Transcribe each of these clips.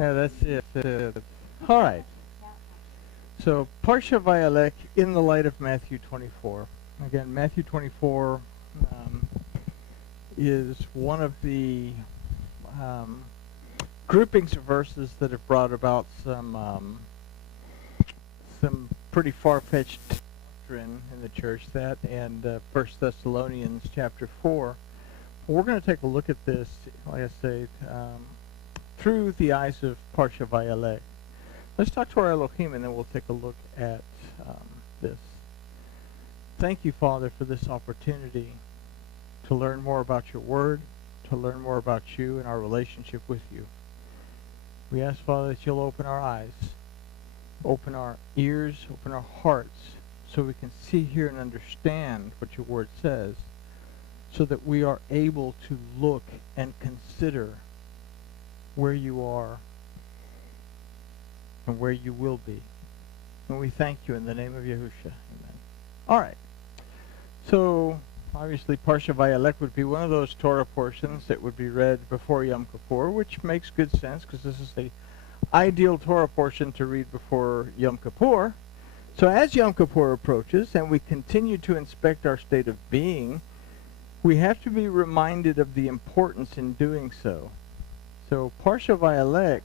Yeah, that's it. All right. So, Parsha Vayelech in the light of Matthew 24. Again, Matthew 24 is one of the groupings of verses that have brought about some pretty far-fetched doctrine in the church. That and 1 Thessalonians chapter 4. We're going to take a look at this, like I say, through the eyes of Parsha Vayelech. Let's talk to our Elohim, and then we'll take a look at this. Thank you, Father, for this opportunity to learn more about your word, to learn more about you and our relationship with you. We ask, Father, that you'll open our eyes, open our ears, open our hearts, so we can see, hear, and understand what your word says, so that we are able to look and consider where you are and where you will be. And we thank you in the name of Yahusha. Amen. All right. So, obviously, Parsha Vayelech would be one of those Torah portions that would be read before Yom Kippur, which makes good sense because this is the ideal Torah portion to read before Yom Kippur. So as Yom Kippur approaches and we continue to inspect our state of being, we have to be reminded of the importance in doing so. So Parsha Vayelech,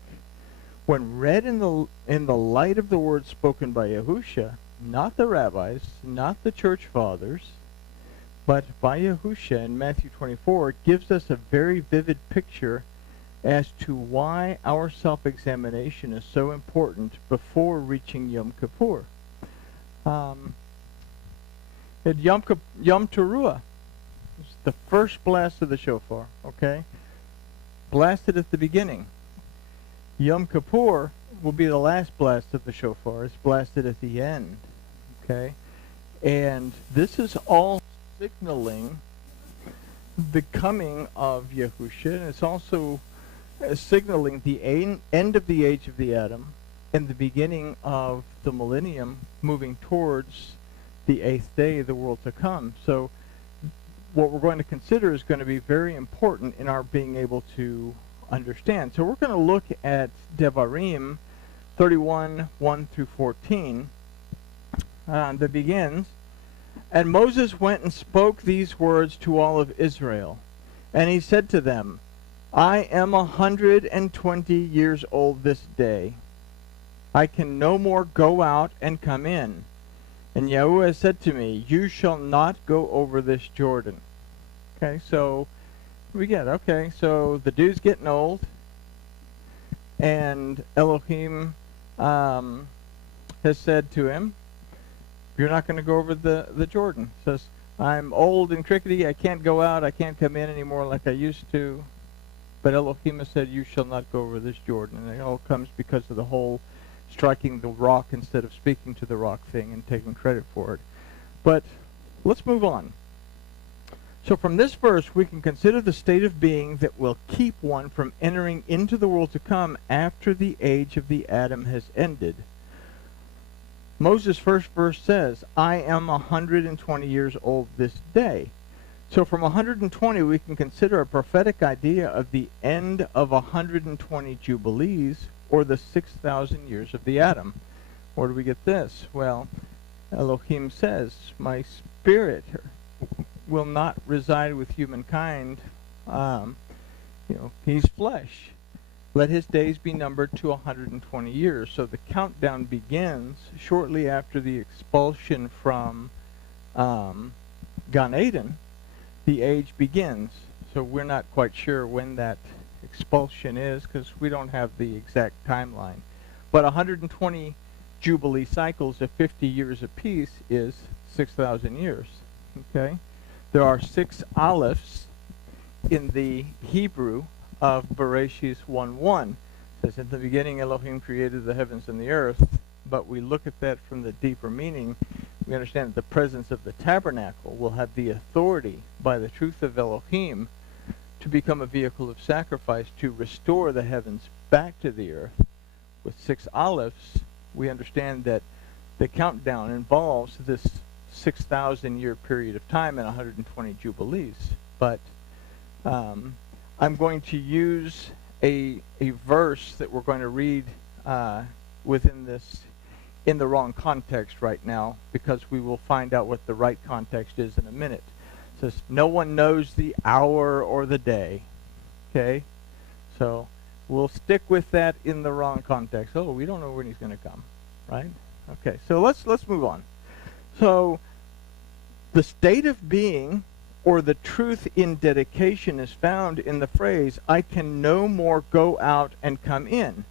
when read in the light of the words spoken by Yahusha, not the rabbis, not the church fathers, but by Yahusha in Matthew 24, it gives us a very vivid picture as to why our self-examination is so important before reaching Yom Kippur. At Yom Teruah, it's the first blast of the shofar, okay? Blasted at the beginning. Yom Kippur will be the last blast of the shofar. It's blasted at the end, okay? And this is all signaling the coming of Yahusha, and it's also signaling the end of the age of the Adam and the beginning of the millennium, moving towards the 8th day, the world to come. So what we're going to consider is going to be very important in our being able to understand. So we're going to look at Devarim 31, 1 through 14, that begins, "And Moses went and spoke these words to all of Israel. And he said to them, I am 120 years old this day. I can no more go out and come in. And Yahuwah said to me, you shall not go over this Jordan." Okay, so we get, okay, so the dude's getting old, and Elohim has said to him, you're not going to go over the Jordan. He says, I'm old and crickety, I can't go out, I can't come in anymore like I used to. But Elohim has said, you shall not go over this Jordan. And it all comes because of the whole striking the rock instead of speaking to the rock thing and taking credit for it. But let's move on. So from this verse, we can consider the state of being that will keep one from entering into the world to come after the age of the Adam has ended. Moses' first verse says, I am 120 years old this day. So from 120, we can consider a prophetic idea of the end of 120 Jubilees, or the 6,000 years of the Adam. Where do we get this? Well, Elohim says, my spirit will not reside with humankind. He's flesh. Let his days be numbered to 120 years. So the countdown begins shortly after the expulsion from Gan Eden. The age begins. So we're not quite sure when that expulsion is because we don't have the exact timeline. But 120 Jubilee cycles of 50 years apiece is 6,000 years. Okay? There are 6 alephs in the Hebrew of Bereshit 1:1. It says, in the beginning Elohim created the heavens and the earth. But we look at that from the deeper meaning. We understand that the presence of the tabernacle will have the authority by the truth of Elohim to become a vehicle of sacrifice to restore the heavens back to the earth. With 6 alephs, we understand that the countdown involves this 6,000 year period of time and 120 Jubilees. But I'm going to use a verse that we're going to read within this in the wrong context right now, because we will find out what the right context is in a minute. It says, no one knows the hour or the day. Okay? So we'll stick with that in the wrong context. Oh, we don't know when he's going to come, right? Okay, so let's move on. So the state of being, or the truth in dedication, is found in the phrase, I can no more go out and come in.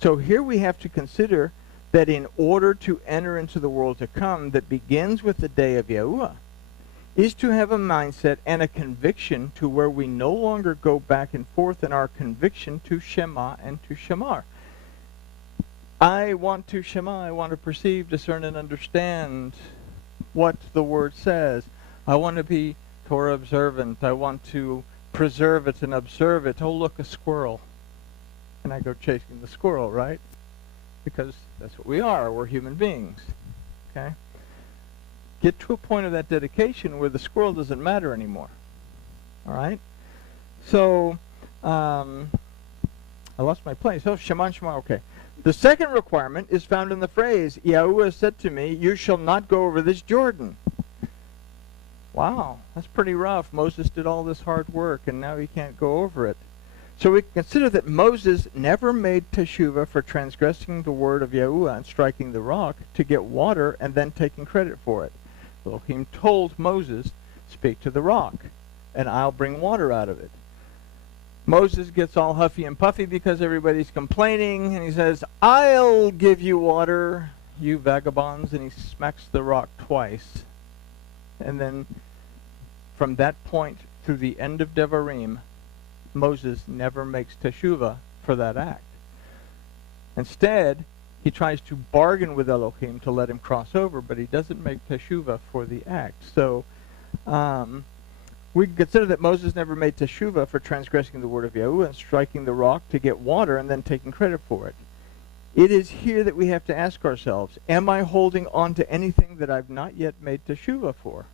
So here we have to consider that in order to enter into the world to come that begins with the day of Yahuwah, is to have a mindset and a conviction to where we no longer go back and forth in our conviction to Shema and to Shamar. I want to Shema, I want to perceive, discern, and understand what the Word says. I want to be Torah observant. I want to preserve it and observe it. Oh, look, a squirrel. And I go chasing the squirrel, right? Because that's what we are. We're human beings. Okay? Get to a point of that dedication where the squirrel doesn't matter anymore. All right? So, I lost my place. Oh, Shema, Shema, okay. The second requirement is found in the phrase, Yahuwah said to me, you shall not go over this Jordan. Wow, that's pretty rough. Moses did all this hard work, and now he can't go over it. So we consider that Moses never made teshuvah for transgressing the word of Yahuwah and striking the rock to get water and then taking credit for it. Elohim told Moses, speak to the rock, and I'll bring water out of it. Moses gets all huffy and puffy because everybody's complaining, and he says, I'll give you water, you vagabonds, and he smacks the rock twice. And then from that point through the end of Devarim, Moses never makes teshuvah for that act. Instead, he tries to bargain with Elohim to let him cross over, but he doesn't make teshuvah for the act. So we can consider that Moses never made teshuvah for transgressing the word of Yahuwah and striking the rock to get water and then taking credit for it. It is here that we have to ask ourselves, am I holding on to anything that I've not yet made teshuvah for?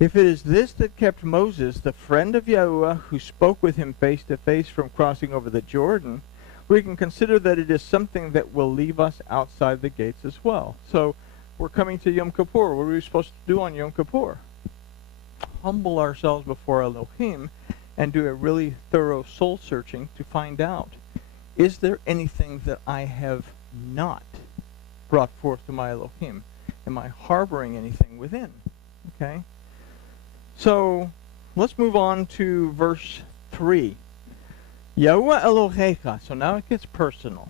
If it is this that kept Moses, the friend of Yahuwah, who spoke with him face to face, from crossing over the Jordan, we can consider that it is something that will leave us outside the gates as well. So we're coming to Yom Kippur. What are we supposed to do on Yom Kippur? Humble ourselves before Elohim and do a really thorough soul searching to find out, is there anything that I have not brought forth to my Elohim? Am I harboring anything within? Okay? So let's move on to verse 3. Yahuwah Elohecha. So now it gets personal.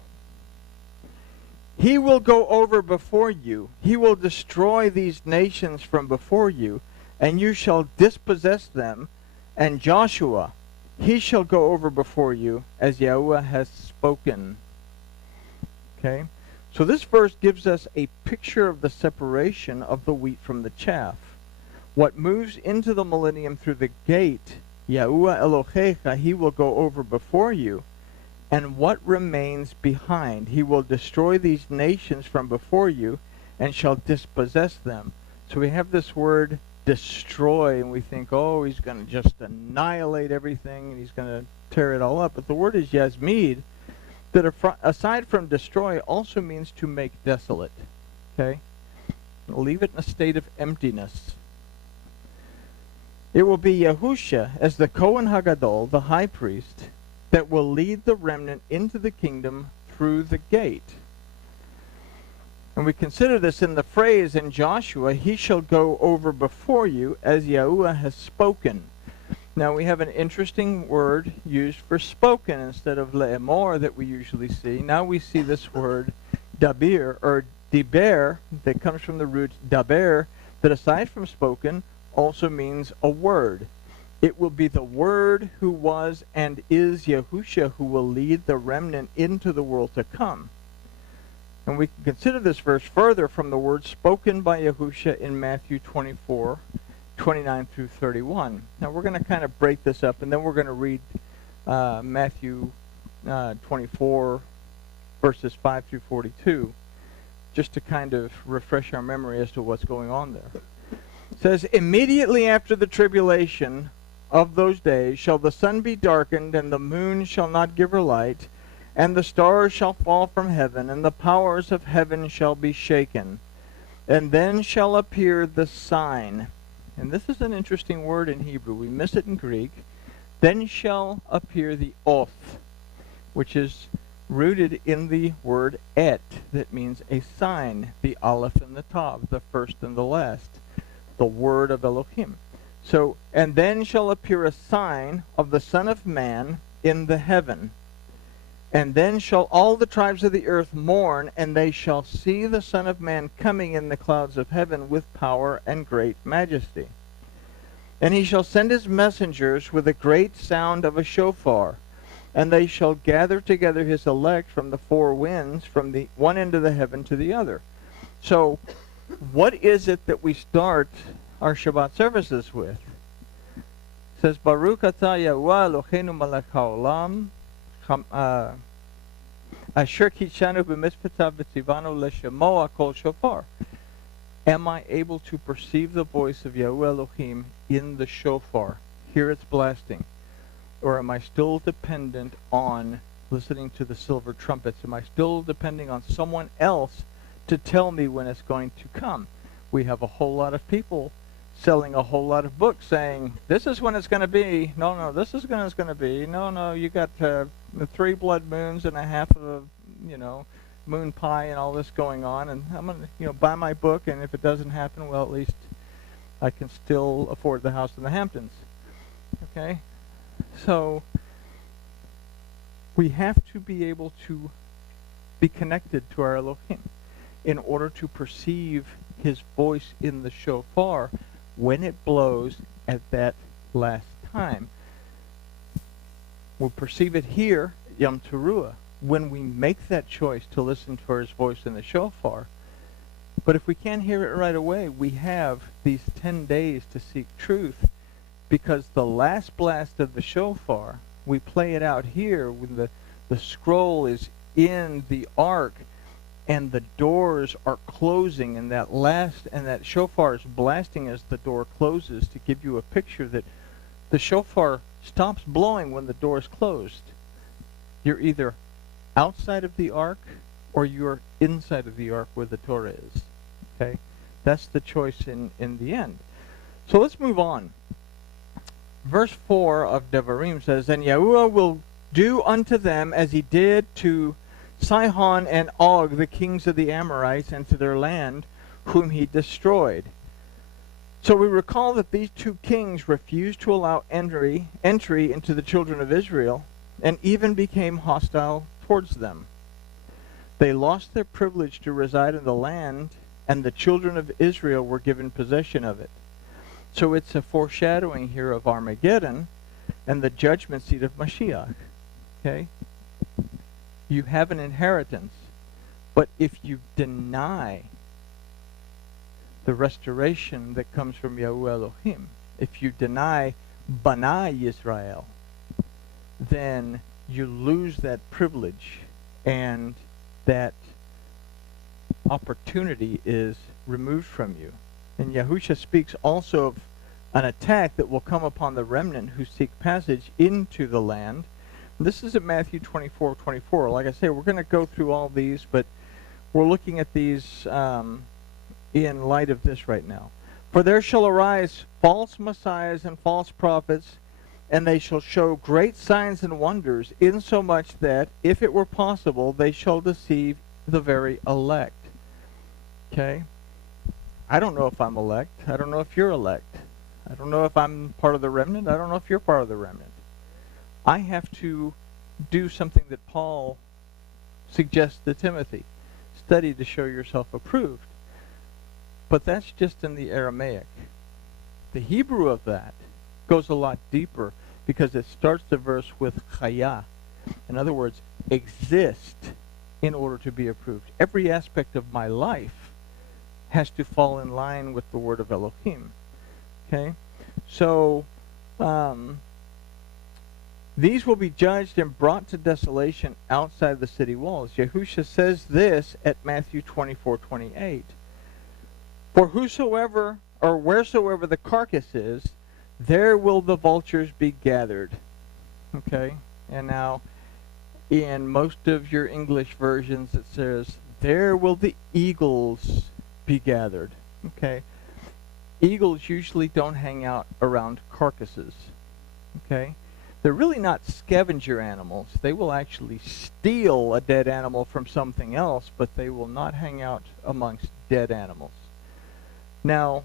He will go over before you. He will destroy these nations from before you, and you shall dispossess them. And Joshua, he shall go over before you, as Yahuwah has spoken. Okay? So this verse gives us a picture of the separation of the wheat from the chaff. What moves into the millennium through the gate, Yahuwah Elohecha, he will go over before you. And what remains behind? He will destroy these nations from before you and shall dispossess them. So we have this word destroy, and we think, oh, he's going to just annihilate everything and he's going to tear it all up. But the word is yazmid, that aside from destroy also means to make desolate. Okay? Leave it in a state of emptiness. It will be Yahusha, as the Kohen Hagadol, the high priest, that will lead the remnant into the kingdom through the gate. And we consider this in the phrase in Joshua, he shall go over before you as Yahuwah has spoken. Now we have an interesting word used for spoken instead of le'emor that we usually see. Now we see this word dabir, or diber, that comes from the root daber, that aside from spoken, also means a word. It will be the Word who was and is Yahusha who will lead the remnant into the world to come. And we can consider this verse further from the word spoken by Yahusha in Matthew 24, 29 through 31. Now we're going to kind of break this up, and then we're going to read Matthew 24, verses 5 through 42, just to kind of refresh our memory as to what's going on there. It says, immediately after the tribulation, of those days shall the sun be darkened, and the moon shall not give her light, and the stars shall fall from heaven, and the powers of heaven shall be shaken. And then shall appear the sign. And this is an interesting word in Hebrew. We miss it in Greek. Then shall appear the oath, which is rooted in the word et, that means a sign, the aleph and the tav, the first and the last, the word of Elohim. So, and then shall appear a sign of the Son of Man in the heaven. And then shall all the tribes of the earth mourn, and they shall see the Son of Man coming in the clouds of heaven with power and great majesty. And he shall send his messengers with a great sound of a shofar, and they shall gather together his elect from the four winds, from the one end of the heaven to the other. So, what is it that we start our Shabbat services with? It says, Baruch atah Yahuwah Eloheinu melech haolam, asher kitshanu b'mitzvotav v'tzivanu leshemoa kol shofar. Am I able to perceive the voice of Yahuwah Elohim in the shofar? Hear its blasting. Or am I still dependent on listening to the silver trumpets? Am I still depending on someone else to tell me when it's going to come? We have a whole lot of people selling a whole lot of books saying, this is when it's going to be. No, this is when it's going to be. No, you got the 3 blood moons and a half of a, moon pie and all this going on, and I'm going to, buy my book, and if it doesn't happen, well, at least I can still afford the house in the Hamptons. Okay? So, we have to be able to be connected to our Elohim in order to perceive his voice in the shofar when it blows at that last time. We'll perceive it here, Yom Teruah, when we make that choice to listen for his voice in the shofar. But if we can't hear it right away, we have these 10 days to seek truth, because the last blast of the shofar, we play it out here when the scroll is in the ark and the doors are closing, and that shofar is blasting as the door closes, to give you a picture that the shofar stops blowing when the door is closed. You're either outside of the ark or you're inside of the ark where the Torah is. Okay? That's the choice in the end. So let's move on. Verse 4 of Devarim says, And Yahuwah will do unto them as he did to Sihon and Og, the kings of the Amorites, and to their land, whom he destroyed. So we recall that these 2 kings refused to allow entry into the children of Israel, and even became hostile towards them. They lost their privilege to reside in the land, and the children of Israel were given possession of it. So it's a foreshadowing here of Armageddon and the judgment seat of Mashiach. Okay? You have an inheritance, but if you deny the restoration that comes from Yahuwah Elohim, if you deny Bana Yisrael, then you lose that privilege, and that opportunity is removed from you. And Yahusha speaks also of an attack that will come upon the remnant who seek passage into the land. This is at Matthew 24:24. Like I say, we're going to go through all these, but we're looking at these in light of this right now. For there shall arise false messiahs and false prophets, and they shall show great signs and wonders, insomuch that, if it were possible, they shall deceive the very elect. Okay? I don't know if I'm elect. I don't know if you're elect. I don't know if I'm part of the remnant. I don't know if you're part of the remnant. I have to do something that Paul suggests to Timothy. Study to show yourself approved. But that's just in the Aramaic. The Hebrew of that goes a lot deeper, because it starts the verse with chaya. In other words, exist in order to be approved. Every aspect of my life has to fall in line with the word of Elohim. Okay? So, these will be judged and brought to desolation outside the city walls. Yahusha says this at Matthew 24:28. For whosoever or wheresoever the carcass is, there will the vultures be gathered. Okay? And now, in most of your English versions, it says, there will the eagles be gathered. Okay? Eagles usually don't hang out around carcasses. Okay? They're really not scavenger animals. They will actually steal a dead animal from something else, but they will not hang out amongst dead animals. Now,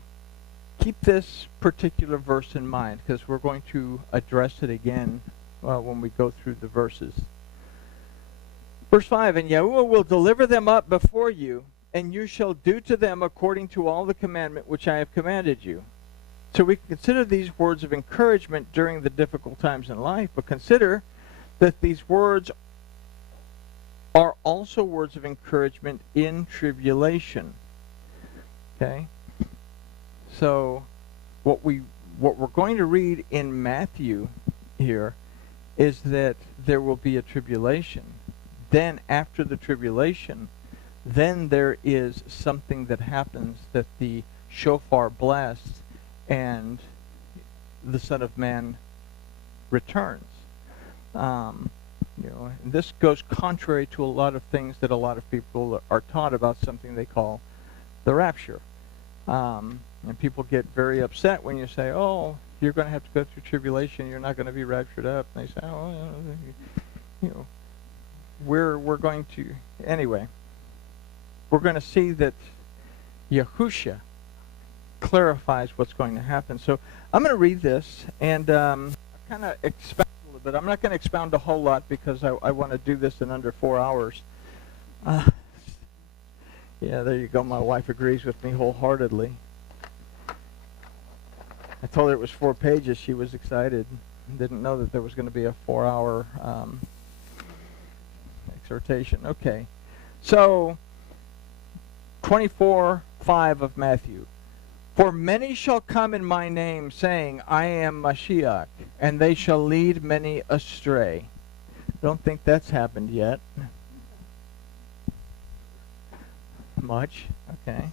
keep this particular verse in mind, because we're going to address it again when we go through the verses. Verse 5, and Yahuwah will deliver them up before you, and you shall do to them according to all the commandment which I have commanded you. So we can consider these words of encouragement during the difficult times in life, but consider that these words are also words of encouragement in tribulation. Okay? So what we're going to read in Matthew here is that there will be a tribulation. Then after the tribulation, then there is something that happens, that the shofar blasts and the Son of Man returns. This goes contrary to a lot of things that a lot of people are taught about something they call the rapture. And people get very upset when you say, oh, you're going to have to go through tribulation, you're not going to be raptured up. And they say, oh, we're going to, anyway, we're going to see that Yahusha clarifies what's going to happen. So I'm going to read this and kind of expound a little bit. I'm not going to expound a whole lot because I want to do this in under 4 hours. Yeah, there you go. My wife agrees with me wholeheartedly. I told her it was 4 pages. She was excited. Didn't know that there was going to be a 4-hour exhortation. Okay. So, 24:5 of Matthew. For many shall come in my name, saying, I am Mashiach, and they shall lead many astray. Don't think that's happened yet. Much. Okay.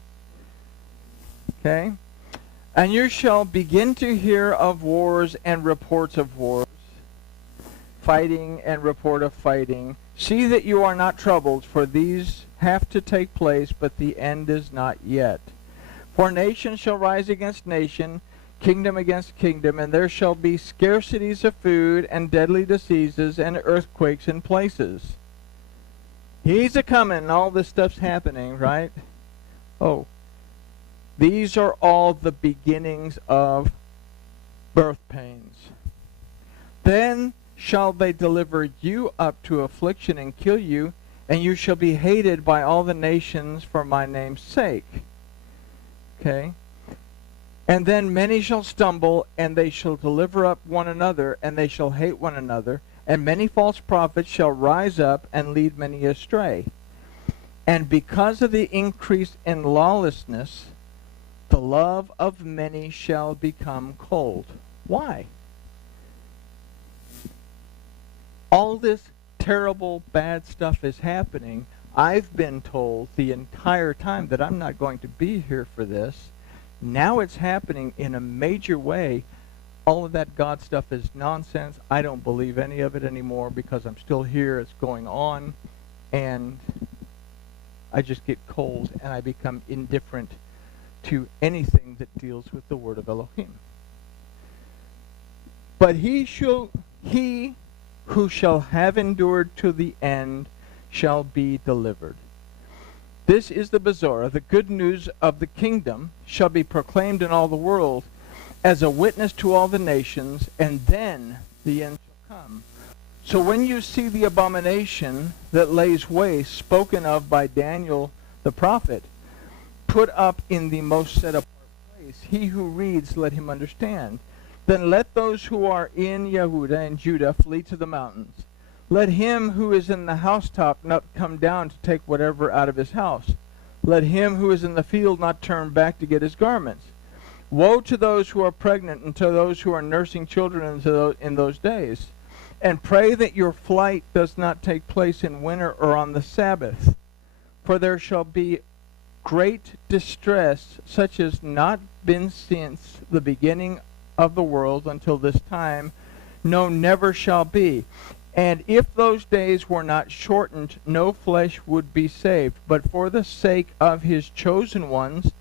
Okay. And you shall begin to hear of wars and reports of wars, fighting and report of fighting. See that you are not troubled, for these have to take place, but the end is not yet. For nation shall rise against nation, kingdom against kingdom, and there shall be scarcities of food, and deadly diseases, and earthquakes in places. He's a-coming, all this stuff's happening, right? Oh, these are all the beginnings of birth pains. Then shall they deliver you up to affliction and kill you, and you shall be hated by all the nations for my name's sake. Okay? And then many shall stumble, and they shall deliver up one another, and they shall hate one another, and many false prophets shall rise up and lead many astray. And because of the increase in lawlessness, the love of many shall become cold. Why? All this terrible, bad stuff is happening. I've been told the entire time that I'm not going to be here for this. Now it's happening in a major way. All of that God stuff is nonsense. I don't believe any of it anymore because I'm still here. It's going on. And I just get cold and I become indifferent to anything that deals with the word of Elohim. But he who shall have endured to the end shall be delivered. This is the Bezorah. The good news of the kingdom shall be proclaimed in all the world as a witness to all the nations, and then the end shall come. So when you see the abomination that lays waste, spoken of by Daniel the prophet, put up in the most set-apart place, he who reads, let him understand. Then let those who are in Yehuda and Judah flee to the mountains. Let him who is in the housetop not come down to take whatever out of his house. Let him who is in the field not turn back to get his garments. Woe to those who are pregnant and to those who are nursing children in those days. And pray that your flight does not take place in winter or on the Sabbath. For there shall be great distress, such as not been since the beginning of the world until this time, no, never shall be. And if those days were not shortened, no flesh would be saved. But for the sake of his chosen ones,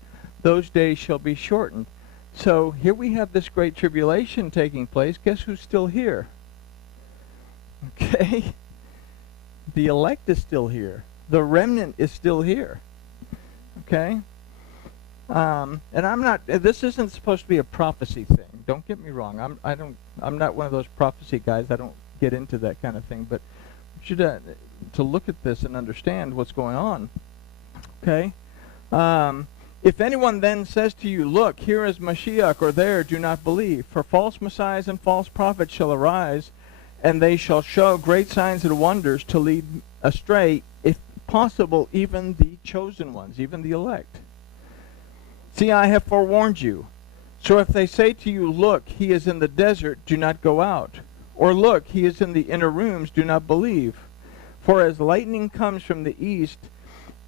those days shall be shortened. So here we have this great tribulation taking place. Guess who's still here? Okay? The elect is still here. The remnant is still here. Okay? And I'm not, this isn't supposed to be a prophecy thing. Don't get me wrong. I'm not one of those prophecy guys. I don't get into that kind of thing. But you should, to look at this and understand what's going on. Okay? If anyone then says to you, look, here is Mashiach, or there, do not believe. For false messiahs and false prophets shall arise, and they shall show great signs and wonders to lead astray, if possible, even the chosen ones, even the elect. See, I have forewarned you. So if they say to you, look, he is in the desert, do not go out. Or look, he is in the inner rooms, do not believe. For as lightning comes from the east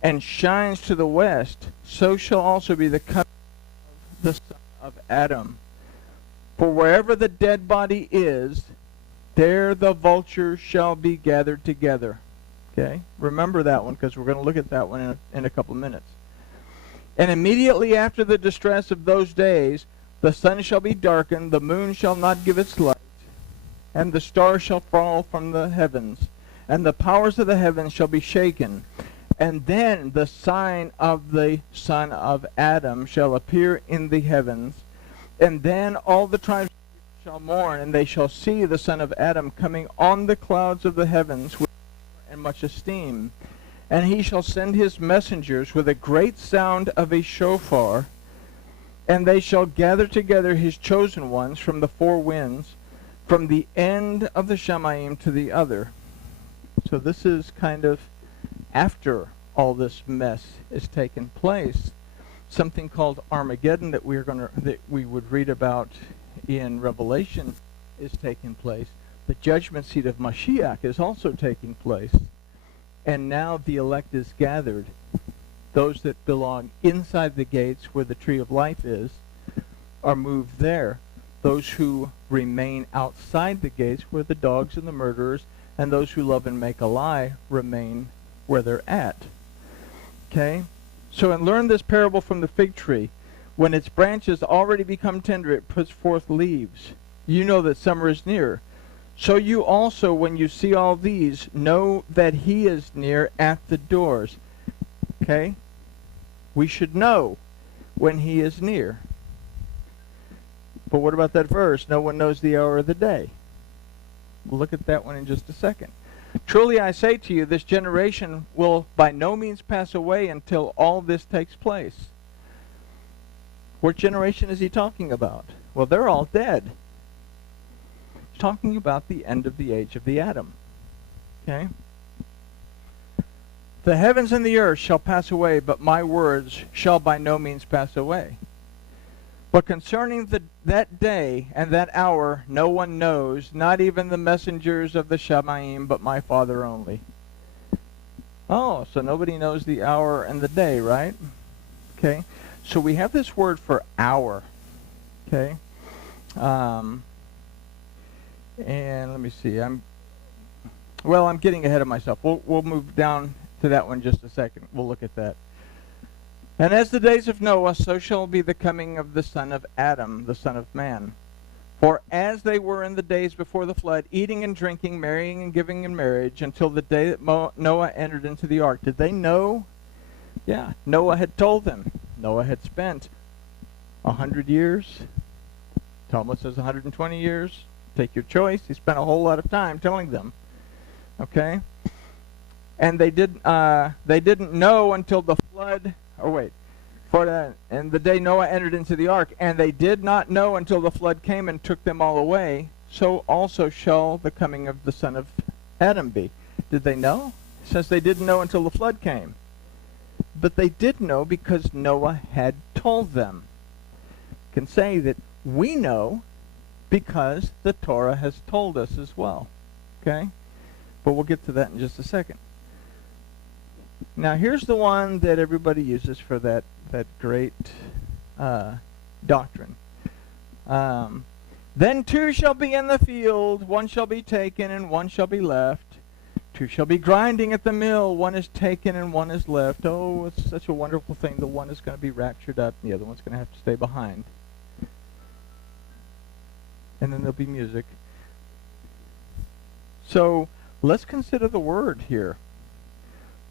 and shines to the west, so shall also be the coming of the Son of Adam. For wherever the dead body is, there the vultures shall be gathered together. Okay? Remember that one, because we're going to look at that one in a couple of minutes. And immediately after the distress of those days, the sun shall be darkened, the moon shall not give its light, and the stars shall fall from the heavens, and the powers of the heavens shall be shaken. And then the sign of the Son of Adam shall appear in the heavens, and then all the tribes shall mourn, and they shall see the Son of Adam coming on the clouds of the heavens with and much esteem. And he shall send his messengers with a great sound of a shofar, and they shall gather together his chosen ones from the four winds, from the end of the Shamayim to the other. So this is kind of after all this mess is taken place. Something called Armageddon that we would read about in Revelation is taking place. The judgment seat of Mashiach is also taking place. And now the elect is gathered. Those that belong inside the gates where the tree of life is are moved there. Those who remain outside the gates where the dogs and the murderers and those who love and make a lie remain where they're at. Okay? So, and learn this parable from the fig tree. When its branches already become tender, it puts forth leaves. You know that summer is near. So you also, when you see all these, know that he is near at the doors. Okay? We should know when he is near. But what about that verse? No one knows the hour of the day. We'll look at that one in just a second. Truly I say to you, this generation will by no means pass away until all this takes place. What generation is he talking about? Well, they're all dead. He's talking about the end of the age of the Adam. Okay? The heavens and the earth shall pass away, but my words shall by no means pass away. But concerning that day and that hour, no one knows, not even the messengers of the Shamayim, but my Father only. Oh, so nobody knows the hour and the day, right? Okay. So we have this word for hour. Okay. And let me see. I'm getting ahead of myself. We'll move down to that one in just a second. We'll look at that. And as the days of Noah, so shall be the coming of the Son of Adam, the Son of Man. For as they were in the days before the flood, eating and drinking, marrying and giving in marriage, until the day that Noah entered into the ark. Did they know? Yeah, Noah had told them. Noah had spent 100 years. Talmud says 120 years. Take your choice. He spent a whole lot of time telling them. Okay? And they didn't know until the flood. And the day Noah entered into the ark, and they did not know until the flood came and took them all away, so also shall the coming of the Son of Adam be. Did they know? It says they didn't know until the flood came. But they did know because Noah had told them. You can say that we know because the Torah has told us as well. Okay? But we'll get to that in just a second. Now here's the one that everybody uses for that great doctrine. Then 2 shall be in the field, 1 shall be taken, and 1 shall be left. 2 shall be grinding at the mill, 1 is taken and 1 is left. Oh, it's such a wonderful thing. The one is going to be raptured up, and the other one's going to have to stay behind. And then there'll be music. So let's consider the word here.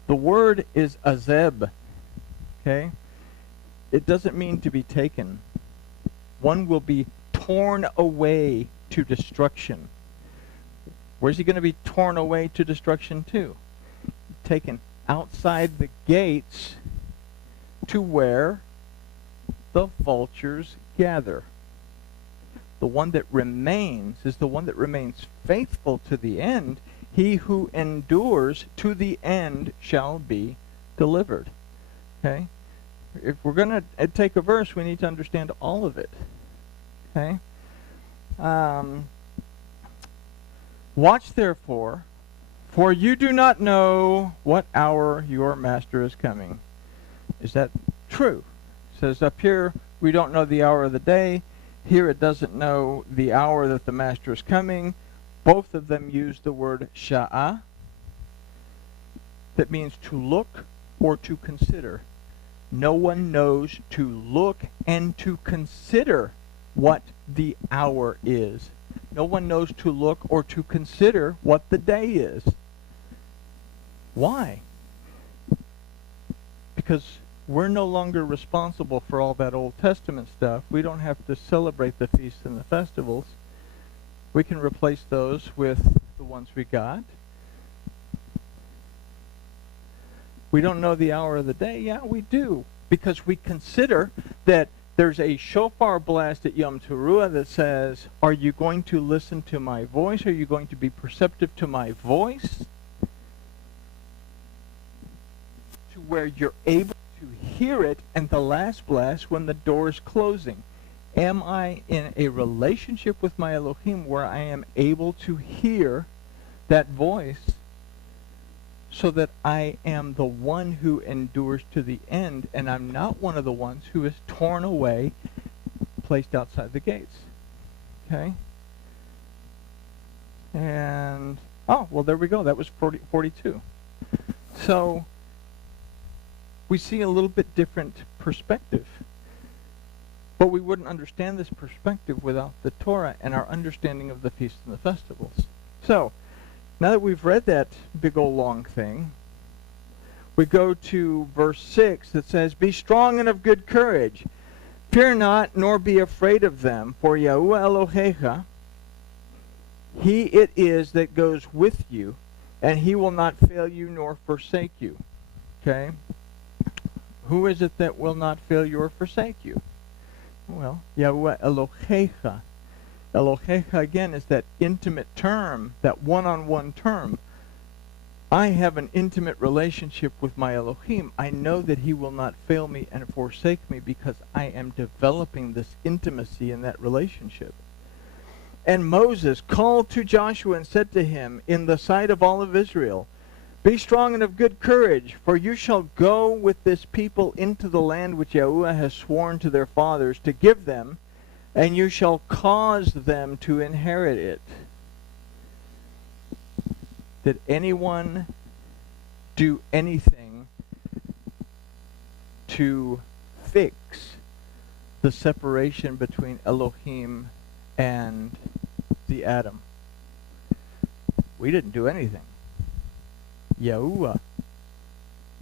The word is azeb. Okay? It doesn't mean to be taken. One will be torn away to destruction. Where's he going to be torn away to destruction to? Taken outside the gates to where the vultures gather. The one that remains is the one that remains faithful to the end. He who endures to the end shall be delivered. Okay? If we're going to take a verse, we need to understand all of it. Okay? Watch therefore, for you do not know what hour your master is coming. Is that true? It says up here, we don't know the hour of the day. Here it doesn't know the hour that the master is coming. Both of them use the word sha'ah. That means to look or to consider. No one knows to look and to consider what the hour is. No one knows to look or to consider what the day is. Why? Because we're no longer responsible for all that Old Testament stuff. We don't have to celebrate the feasts and the festivals. We can replace those with the ones we got. We don't know the hour of the day. Yeah, we do. Because we consider that there's a shofar blast at Yom Teruah that says, are you going to listen to my voice? Are you going to be perceptive to my voice? To where you're able to hear it, and the last blast when the door is closing. Am I in a relationship with my Elohim where I am able to hear that voice so that I am the one who endures to the end, and I'm not one of the ones who is torn away, placed outside the gates? Okay? And, oh, well, there we go. That was 42. So, we see a little bit different perspective. But we wouldn't understand this perspective without the Torah and our understanding of the feasts and the festivals. So, now that we've read that big old long thing, we go to verse 6 that says, be strong and of good courage. Fear not, nor be afraid of them, for Yahuwah Elohecha, He it is that goes with you, and He will not fail you nor forsake you. Okay? Who is it that will not fail you or forsake you? Well, Yahuwah Elohecha. Elohecha, again, is that intimate term, that one-on-one term. I have an intimate relationship with my Elohim. I know that He will not fail me and forsake me because I am developing this intimacy in that relationship. And Moses called to Joshua and said to him, in the sight of all of Israel, be strong and of good courage, for you shall go with this people into the land which Yahuwah has sworn to their fathers to give them, and you shall cause them to inherit it. Did anyone do anything to fix the separation between Elohim and the Adam? We didn't do anything. Yahuwah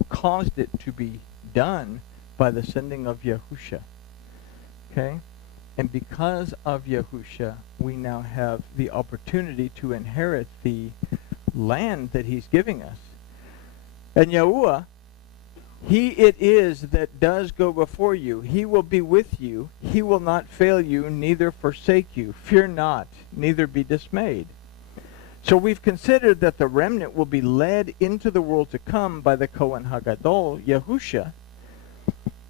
caused it to be done by the sending of Yahusha. Okay? And because of Yahusha, we now have the opportunity to inherit the land that He's giving us. And Yahuwah, He it is that does go before you. He will be with you. He will not fail you, neither forsake you. Fear not, neither be dismayed. So we've considered that the remnant will be led into the world to come by the Kohen Hagadol, Yahusha,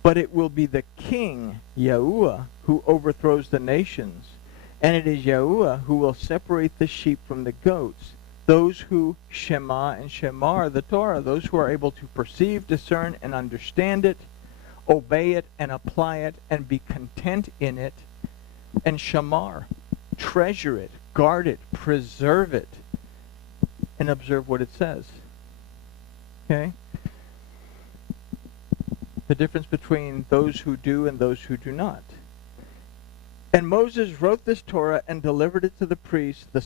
but it will be the king, Yahuwah, who overthrows the nations. And it is Yahuwah who will separate the sheep from the goats. Those who Shema and Shemar, the Torah, those who are able to perceive, discern, and understand it, obey it, and apply it, and be content in it, and Shamar. treasure it, guard it, preserve it, and observe what it says. Okay? The difference between those who do and those who do not. And Moses wrote this Torah and delivered it to the priests, the